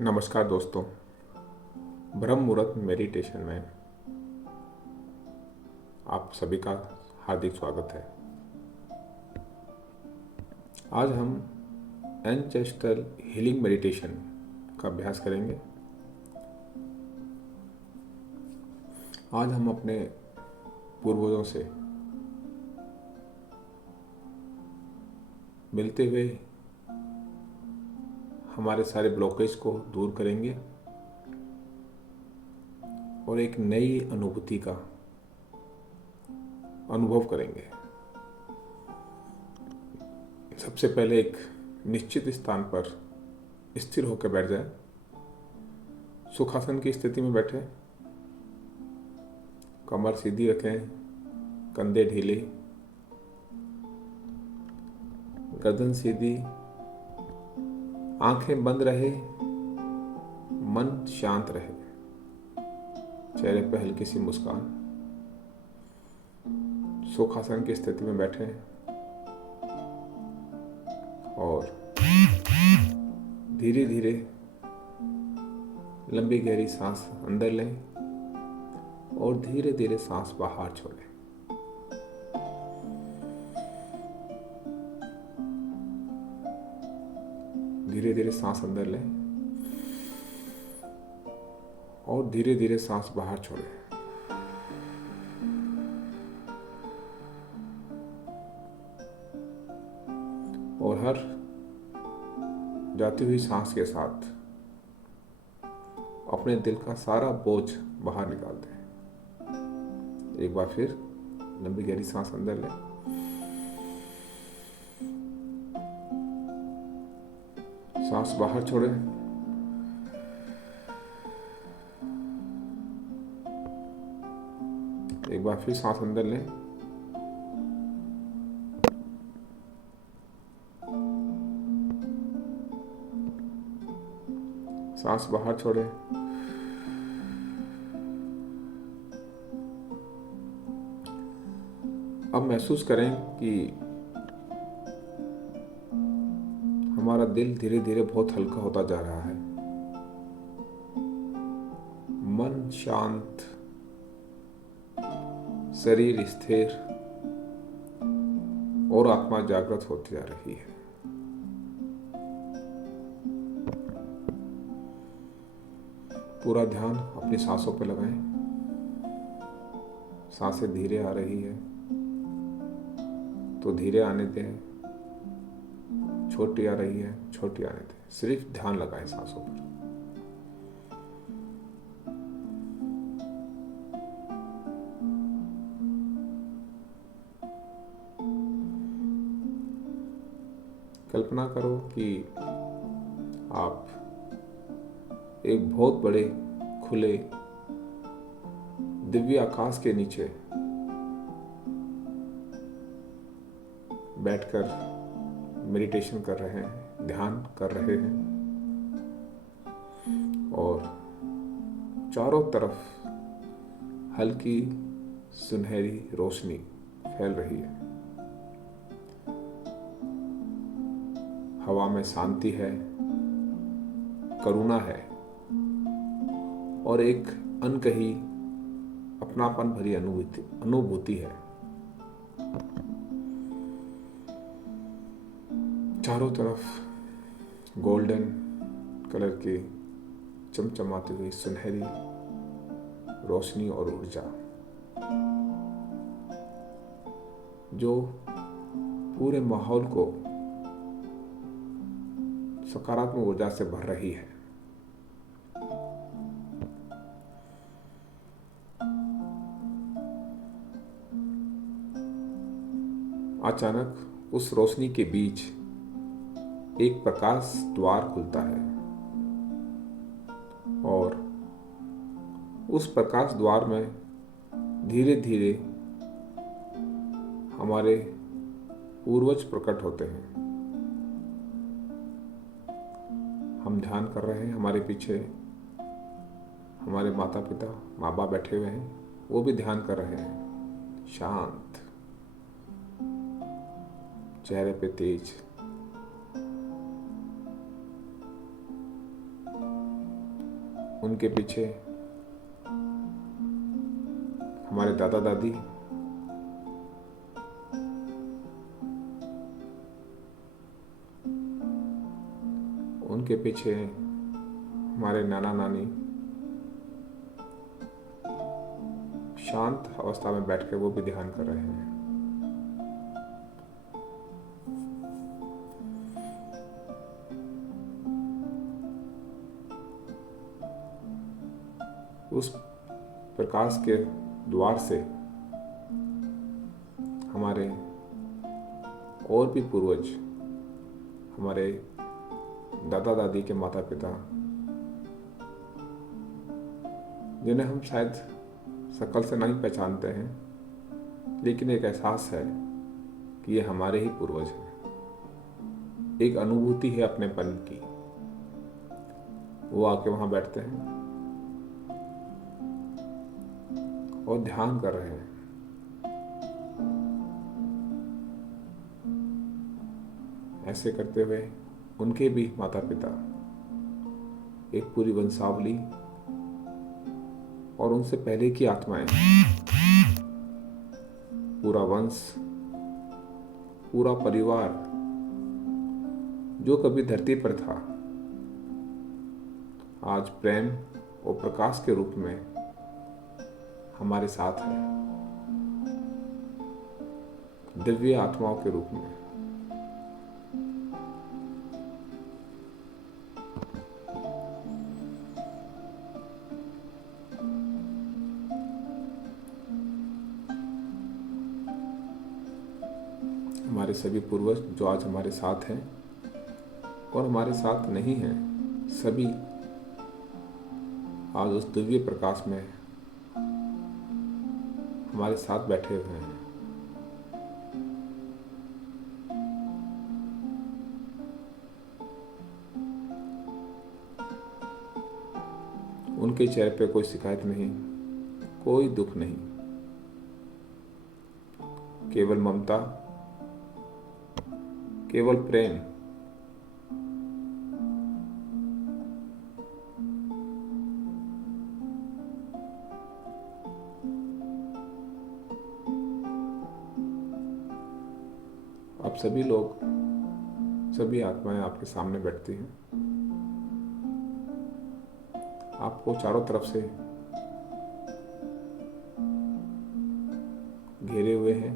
नमस्कार दोस्तों। ब्रह्म मुहूर्त मेडिटेशन में आप सभी का हार्दिक स्वागत है। आज हम एंसेस्ट्रल हीलिंग मेडिटेशन का अभ्यास करेंगे। आज हम अपने पूर्वजों से मिलते हुए हमारे सारे ब्लॉकेज को दूर करेंगे और एक नई अनुभूति का अनुभव करेंगे। सबसे पहले एक निश्चित स्थान पर स्थिर होकर बैठ जाए। सुखासन की स्थिति में बैठे, कमर सीधी रखें, कंधे ढीले, गर्दन सीधी, आंखें बंद रहे, मन शांत रहे, चेहरे पर हल्की सी मुस्कान। सुखासन की स्थिति में बैठे और धीरे धीरे लंबी गहरी सांस अंदर लें और धीरे धीरे सांस बाहर छोड़ें। धीरे धीरे सांस अंदर लें और धीरे धीरे सांस बाहर छोड़ें। और हर जाती हुई सांस के साथ अपने दिल का सारा बोझ बाहर निकाल दें। एक बार फिर लंबी गहरी सांस अंदर लें, सांस बाहर छोड़ें। एक बार फिर सांस अंदर लें, सांस बाहर छोड़ें। अब महसूस करें कि हमारा दिल धीरे धीरे बहुत हल्का होता जा रहा है। मन शांत, शरीर स्थिर और आत्मा जागृत होती जा रही है। पूरा ध्यान अपनी सांसों पर लगाएं। सांसें धीरे आ रही है तो धीरे आने दें, छोटी आ रही है छोटी आने दें। सिर्फ ध्यान लगाएं सांसों पर। कल्पना करो कि आप एक बहुत बड़े खुले दिव्य आकाश के नीचे बैठकर मेडिटेशन कर रहे हैं, ध्यान कर रहे हैं और चारों तरफ हल्की सुनहरी रोशनी फैल रही है। हवा में शांति है, करुणा है और एक अनकही अपनापन भरी अनुभूति है। चारों तरफ गोल्डन कलर की चमचमाती हुई सुनहरी रोशनी और ऊर्जा जो पूरे माहौल को सकारात्मक ऊर्जा से भर रही है। अचानक उस रोशनी के बीच एक प्रकाश द्वार खुलता है और उस प्रकाश द्वार में धीरे धीरे हमारे पूर्वज प्रकट होते हैं। हम ध्यान कर रहे हैं, हमारे पीछे हमारे माता पिता माँ बाप बैठे हुए हैं, वो भी ध्यान कर रहे हैं। शांत, चेहरे पे तेज, उनके पीछे हमारे दादा दादी, उनके पीछे हमारे नाना नानी शांत अवस्था में बैठकर वो भी ध्यान कर रहे हैं। उस प्रकाश के द्वार से हमारे और भी पूर्वज, हमारे दादा दादी के माता पिता, जिन्हें हम शायद शक्ल से नहीं पहचानते हैं, लेकिन एक एहसास है कि ये हमारे ही पूर्वज हैं। एक अनुभूति है अपनेपन की। वो आके वहां बैठते हैं और ध्यान कर रहे हैं। ऐसे करते हुए उनके भी माता पिता, एक पूरी वंशावली और उनसे पहले की आत्माएं, पूरा वंश, पूरा परिवार जो कभी धरती पर था, आज प्रेम और प्रकाश के रूप में हमारे साथ है, दिव्य आत्माओं के रूप में। हमारे सभी पूर्वज जो आज हमारे साथ हैं और हमारे साथ नहीं हैं, सभी आज उस दिव्य प्रकाश में हमारे साथ बैठे हुए हैं। उनके चेहरे पे कोई शिकायत नहीं, कोई दुख नहीं, केवल ममता, केवल प्रेम। अब सभी लोग, सभी आत्माएं आपके सामने बैठती हैं, आपको चारों तरफ से घेरे हुए हैं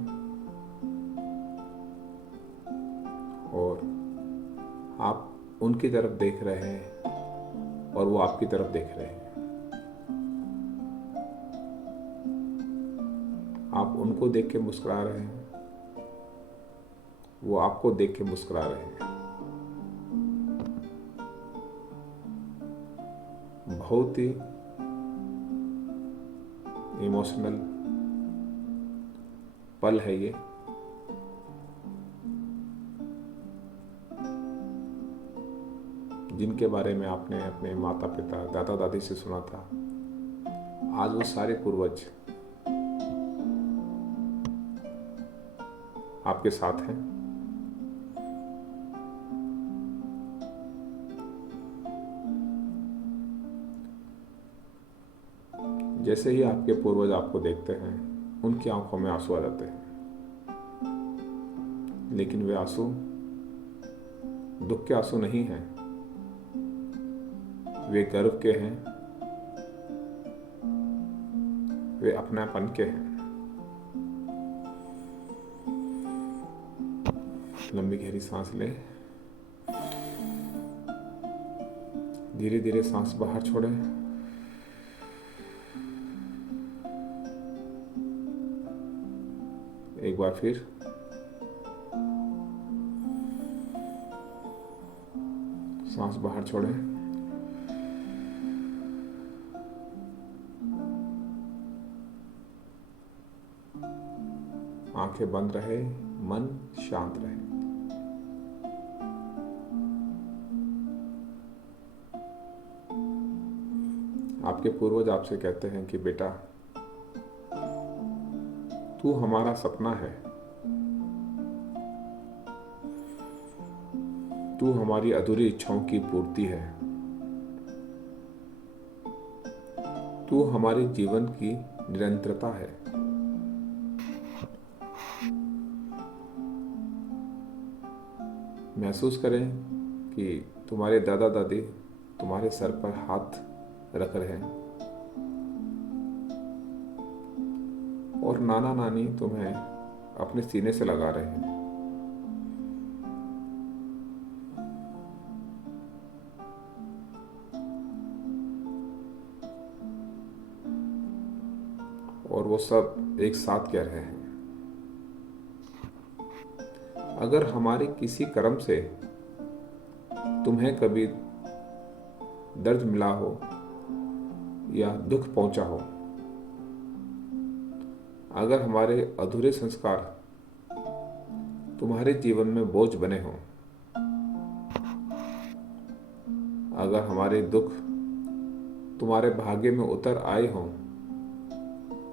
और आप उनकी तरफ देख रहे हैं और वो आपकी तरफ देख रहे हैं। आप उनको देख के मुस्कुरा रहे हैं, वो आपको देख के मुस्कुरा रहे हैं। बहुत ही इमोशनल पल है ये। जिनके बारे में आपने अपने माता पिता, दादा दादी से सुना था, आज वो सारे पूर्वज आपके साथ हैं। जैसे ही आपके पूर्वज आपको देखते हैं, उनकी आंखों में आंसू आ जाते हैं, लेकिन वे आंसू दुख के आंसू नहीं हैं, वे गर्व के हैं, वे अपनापन के हैं। लंबी गहरी सांस लें, धीरे धीरे सांस बाहर छोड़ें। एक बार फिर सांस बाहर छोड़ें। आंखें बंद रहे, मन शांत रहे। आपके पूर्वज आपसे कहते हैं कि बेटा, तू हमारा सपना है, तू हमारी अधूरी इच्छाओं की पूर्ति है। तू हमारे जीवन की निरंतरता है। महसूस करें कि तुम्हारे दादा दादी तुम्हारे सर पर हाथ रख रहे हैं और नाना नानी तुम्हें अपने सीने से लगा रहे हैं। और वो सब एक साथ कह रहे हैं। अगर हमारे किसी कर्म से तुम्हें कभी दर्द मिला हो या दुख पहुंचा हो, अगर हमारे अधूरे संस्कार तुम्हारे जीवन में बोझ बने हों, अगर हमारे दुख तुम्हारे भाग्य में उतर आए हों,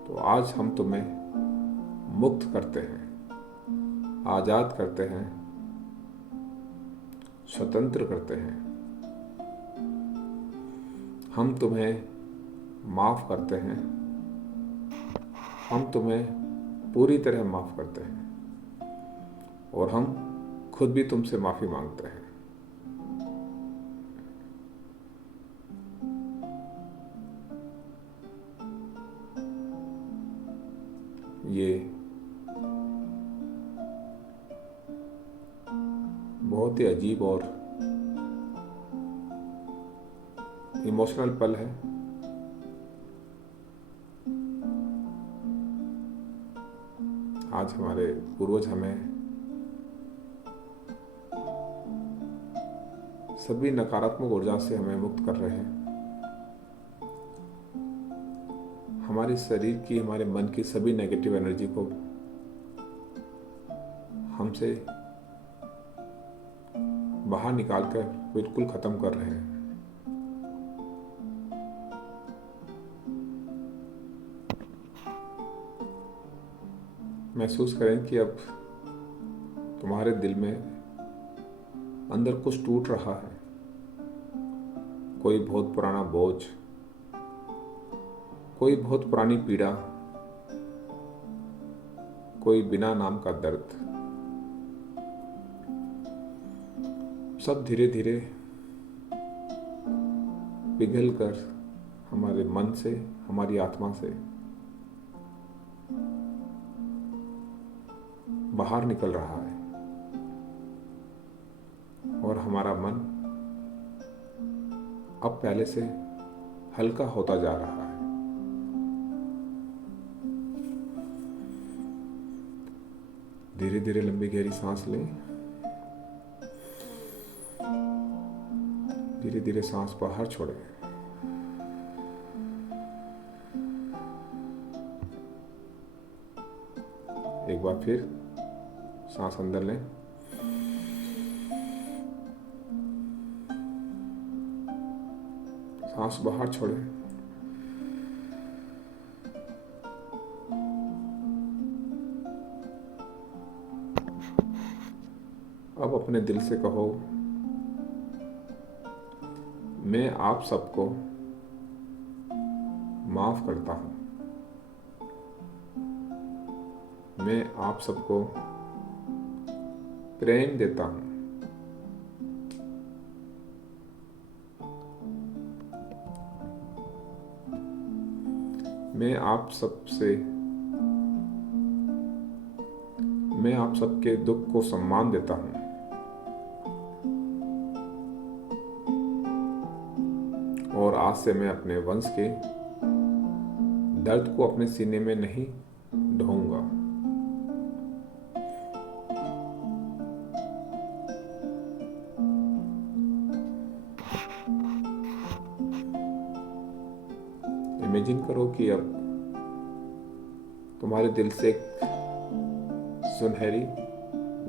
तो आज हम तुम्हें मुक्त करते हैं, आजाद करते हैं, स्वतंत्र करते हैं। हम तुम्हें माफ करते हैं, हम तुम्हें पूरी तरह माफ करते हैं और हम खुद भी तुमसे माफी मांगते हैं। ये बहुत ही अजीब और इमोशनल पल है। आज हमारे पूर्वज हमें सभी नकारात्मक ऊर्जा से हमें मुक्त कर रहे हैं। हमारे शरीर की, हमारे मन की सभी नेगेटिव एनर्जी को हमसे बाहर निकालकर बिल्कुल खत्म कर रहे हैं। महसूस करें कि अब तुम्हारे दिल में अंदर कुछ टूट रहा है। कोई बहुत पुराना बोझ, कोई बहुत पुरानी पीड़ा, कोई बिना नाम का दर्द, सब धीरे धीरे पिघल कर हमारे मन से, हमारी आत्मा से बाहर निकल रहा है और हमारा मन अब पहले से हल्का होता जा रहा है। धीरे धीरे लंबी गहरी सांस लें। धीरे धीरे सांस बाहर छोड़ें। एक बार फिर सांस अंदर लें, सांस बाहर छोड़ें। अब अपने दिल से कहो, मैं आप सबको माफ करता हूं। मैं आप सबको प्रेम देता हूं। मैं आप सबके दुख को सम्मान देता हूं। और आज से मैं अपने वंश के दर्द को अपने सीने में नहीं ढोऊंगा। इमेजिन करो कि अब तुम्हारे दिल से एक सुनहरी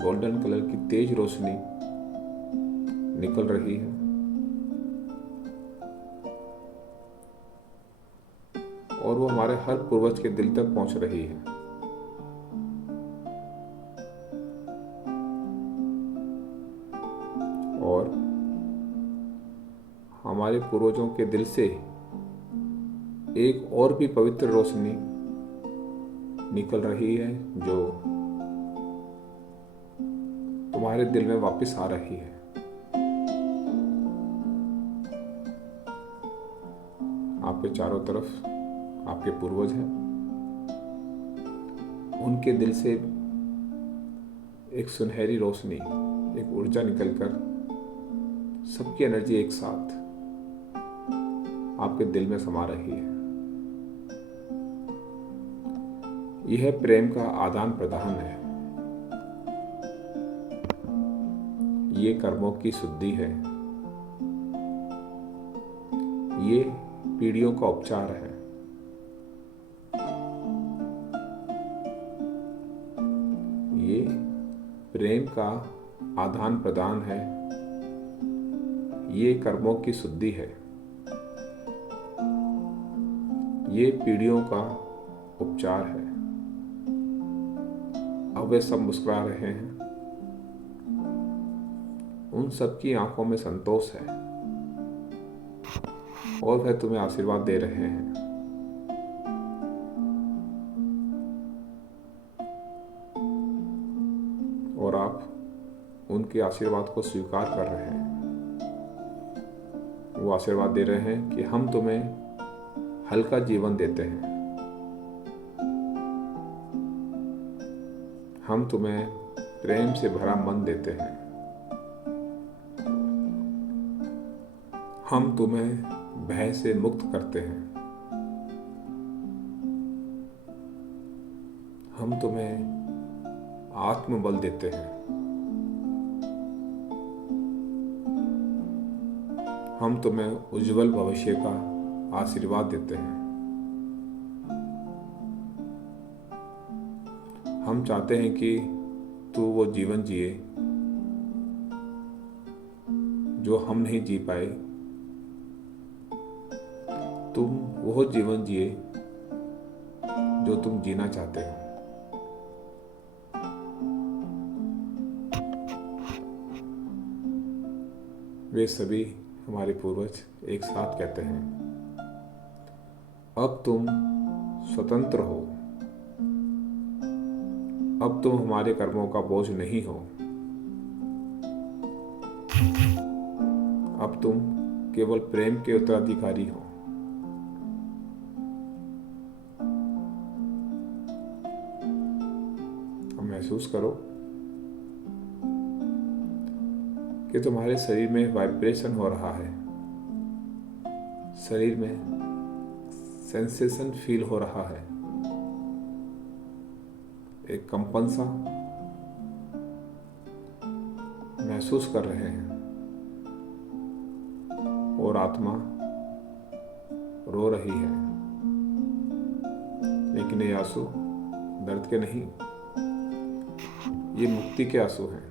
गोल्डन कलर की तेज रोशनी निकल रही है और वो हमारे हर पूर्वज के दिल तक पहुंच रही है। और हमारे पूर्वजों के दिल से एक और भी पवित्र रोशनी निकल रही है जो तुम्हारे दिल में वापस आ रही है। आपके चारों तरफ आपके पूर्वज हैं, उनके दिल से एक सुनहरी रोशनी, एक ऊर्जा निकलकर सबकी एनर्जी एक साथ आपके दिल में समा रही है। यह प्रेम का आदान प्रदान है, ये कर्मों की शुद्धि है, ये पीढ़ियों का उपचार है। ये प्रेम का आदान प्रदान है, ये कर्मों की शुद्धि है, ये पीढ़ियों का उपचार है। अब वे सब मुस्कुरा रहे हैं, उन सबकी आंखों में संतोष है और वह तुम्हें आशीर्वाद दे रहे हैं। और आप उनके आशीर्वाद को स्वीकार कर रहे हैं। वो आशीर्वाद दे रहे हैं कि हम तुम्हें हल्का जीवन देते हैं, हम तुम्हें प्रेम से भरा मन देते हैं, हम तुम्हें भय से मुक्त करते हैं, हम तुम्हें आत्मबल देते हैं, हम तुम्हें उज्जवल भविष्य का आशीर्वाद देते हैं। हम चाहते हैं कि तू वो जीवन जिए जो हम नहीं जी पाए, तुम वो जीवन जिए जो तुम जीना चाहते हो। वे सभी हमारे पूर्वज एक साथ कहते हैं, अब तुम स्वतंत्र हो, अब तुम हमारे कर्मों का बोझ नहीं हो, अब तुम केवल प्रेम के उत्तराधिकारी हो। अब महसूस करो कि तुम्हारे शरीर में वाइब्रेशन हो रहा है, शरीर में सेंसेशन फील हो रहा है, एक कंपन सा महसूस कर रहे हैं। और आत्मा रो रही है, लेकिन ये आंसू दर्द के नहीं, ये मुक्ति के आंसू हैं।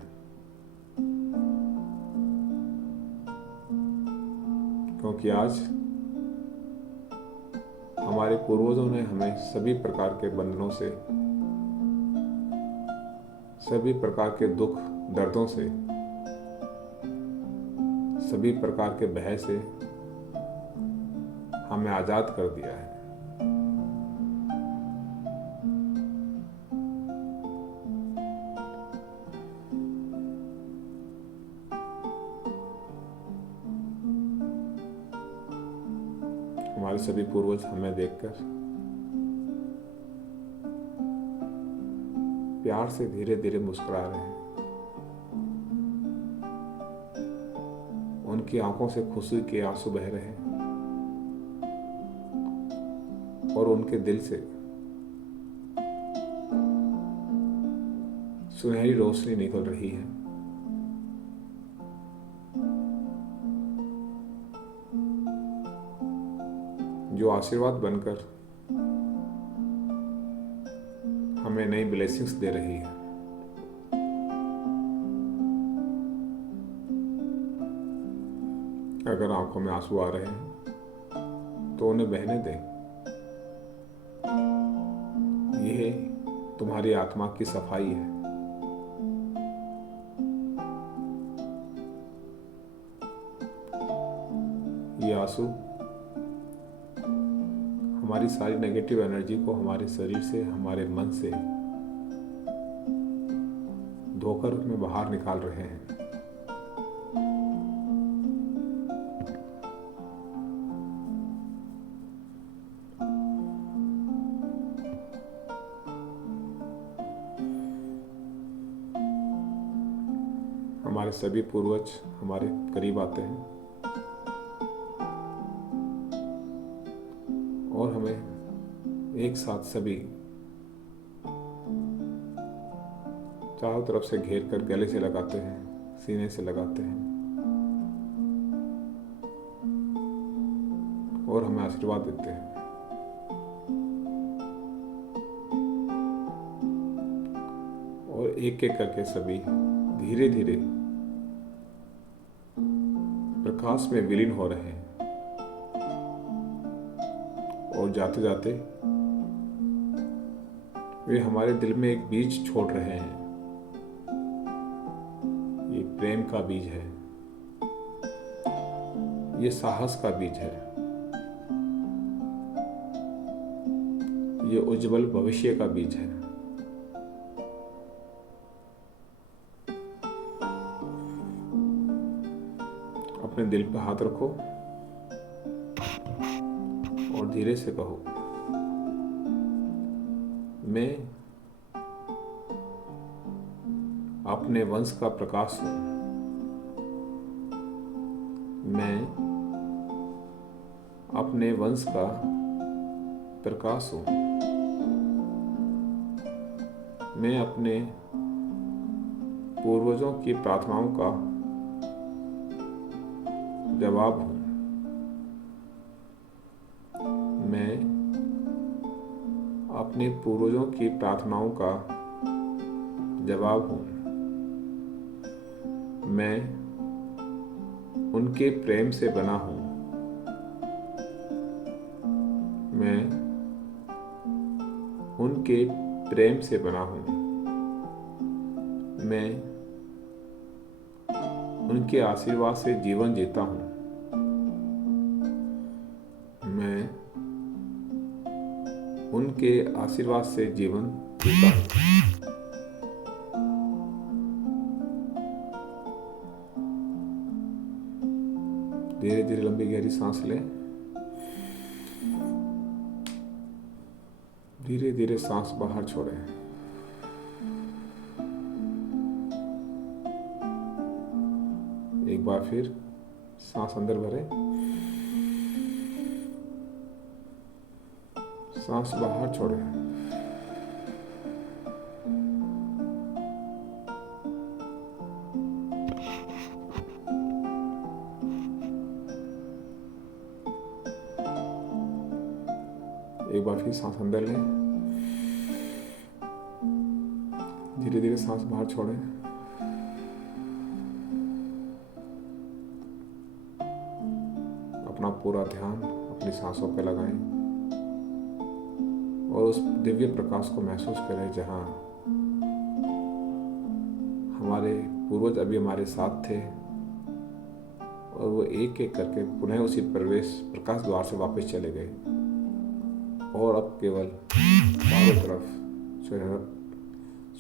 क्योंकि आज हमारे पूर्वजों ने हमें सभी प्रकार के बंधनों से, सभी प्रकार के दुख दर्दों से, सभी प्रकार के भय से हमें आजाद कर दिया है। हमारे सभी पूर्वज हमें देखकर प्यार से धीरे धीरे मुस्कुरा रहे हैं। उनकी आंखों से खुशी के आंसू बह रहे हैं और उनके दिल से सुनहरी रोशनी निकल रही है। जो आशीर्वाद बनकर हमें नई ब्लेसिंग्स दे रही है। अगर आंखों में आंसू आ रहे हैं तो उन्हें बहने दें। यह तुम्हारी आत्मा की सफाई है। ये आंसू हमारी सारी नेगेटिव एनर्जी को हमारे शरीर से, हमारे मन से धोकर उसमें बाहर निकाल रहे हैं। हमारे सभी पूर्वज हमारे करीब आते हैं और हमें एक साथ सभी चारों तरफ से घेर कर गले से लगाते हैं, सीने से लगाते हैं और हमें आशीर्वाद देते हैं। और एक एक करके सभी धीरे धीरे प्रकाश में विलीन हो रहे हैं और जाते जाते वे हमारे दिल में एक बीज छोड़ रहे हैं। ये प्रेम का बीज है, ये साहस का बीज है, ये उज्जवल भविष्य का बीज है। अपने दिल पर हाथ रखो और धीरे से कहो, मैं अपने वंश का प्रकाश हूं। मैं अपने वंश का प्रकाश हूं। मैं अपने पूर्वजों की प्रार्थनाओं का जवाब हूं। मैं अपने पूर्वजों की प्रार्थनाओं का जवाब हूं। मैं उनके प्रेम से बना हूं। मैं उनके प्रेम से बना हूं। मैं उनके आशीर्वाद से जीवन जीता हूं। मैं उनके आशीर्वाद से जीवन जीता हूं। धीरे धीरे लंबी गहरी सांस लें। धीरे धीरे सांस बाहर छोड़ें। एक बार फिर सांस अंदर भरें, सांस बाहर छोड़ें। एक बार फिर सांस अंदर लें, धीरे धीरे सांस बाहर छोड़ें। अपना पूरा ध्यान अपनी सांसों पर लगाएं और उस दिव्य प्रकाश को महसूस करें जहां हमारे पूर्वज अभी हमारे साथ थे और वो एक एक करके पुनः उसी प्रकाश द्वार से वापस चले गए और अब केवल चारों तरफ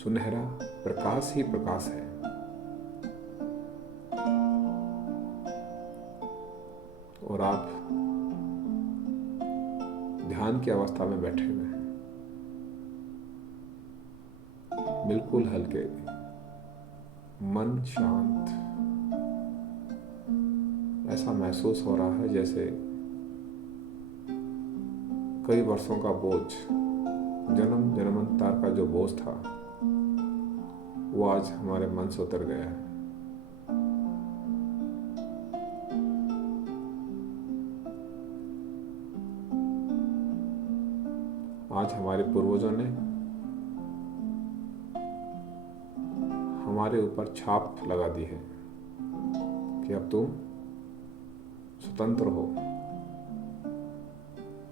सुनहरा प्रकाश ही प्रकाश है। और आप ध्यान की अवस्था में बैठे हुए हैं, बिल्कुल हल्के, मन शांत। ऐसा महसूस हो रहा है जैसे कई वर्षों का बोझ, जन्म जन्मांतर का जो बोझ था, वो आज हमारे मन से उतर गया है। आज हमारे पूर्वजों ने हमारे ऊपर छाप लगा दी है कि अब तुम स्वतंत्र हो,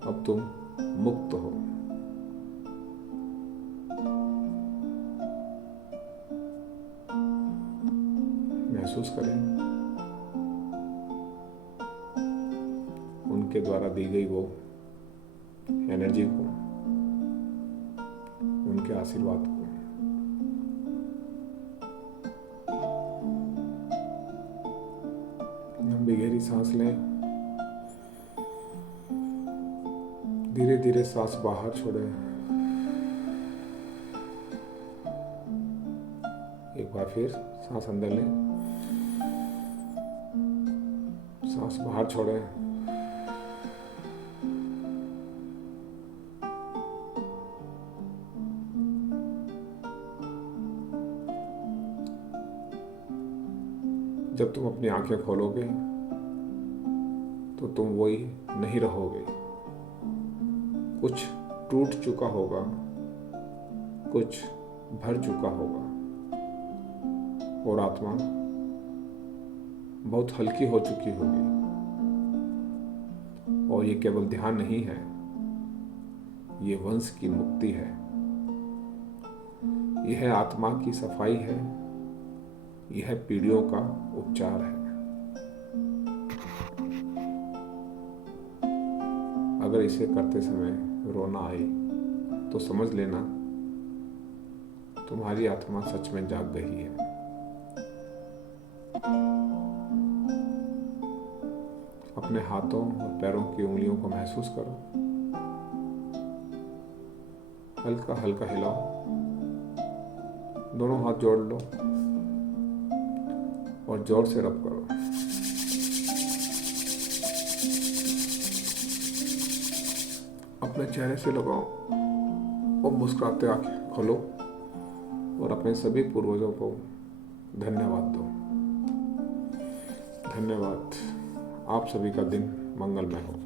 अब तुम मुक्त हो। महसूस करें उनके द्वारा दी गई वो एनर्जी को, उनके आशीर्वाद को। लंबी गहरी सांस लें, धीरे धीरे सांस बाहर छोड़ें। एक बार फिर सांस अंदर लें, सांस बाहर छोड़ें। जब तुम अपनी आंखें खोलोगे तो तुम वही नहीं रहोगे। कुछ टूट चुका होगा, कुछ भर चुका होगा और आत्मा बहुत हल्की हो चुकी होगी। और ये केवल ध्यान नहीं है, ये वंश की मुक्ति है, यह आत्मा की सफाई है, यह पीढ़ियों का उपचार है। अगर इसे करते समय रोना आए तो समझ लेना तुम्हारी आत्मा सच में जाग गई है। अपने हाथों और पैरों की उंगलियों को महसूस करो, हल्का हल्का हिलाओ, दोनों हाथ जोड़ लो और जोर से रब करो। अपने चेहरे से लगाओ और मुस्कुराते आंखें खोलो और अपने सभी पूर्वजों को धन्यवाद दो। धन्यवाद। आप सभी का दिन मंगलमय हो।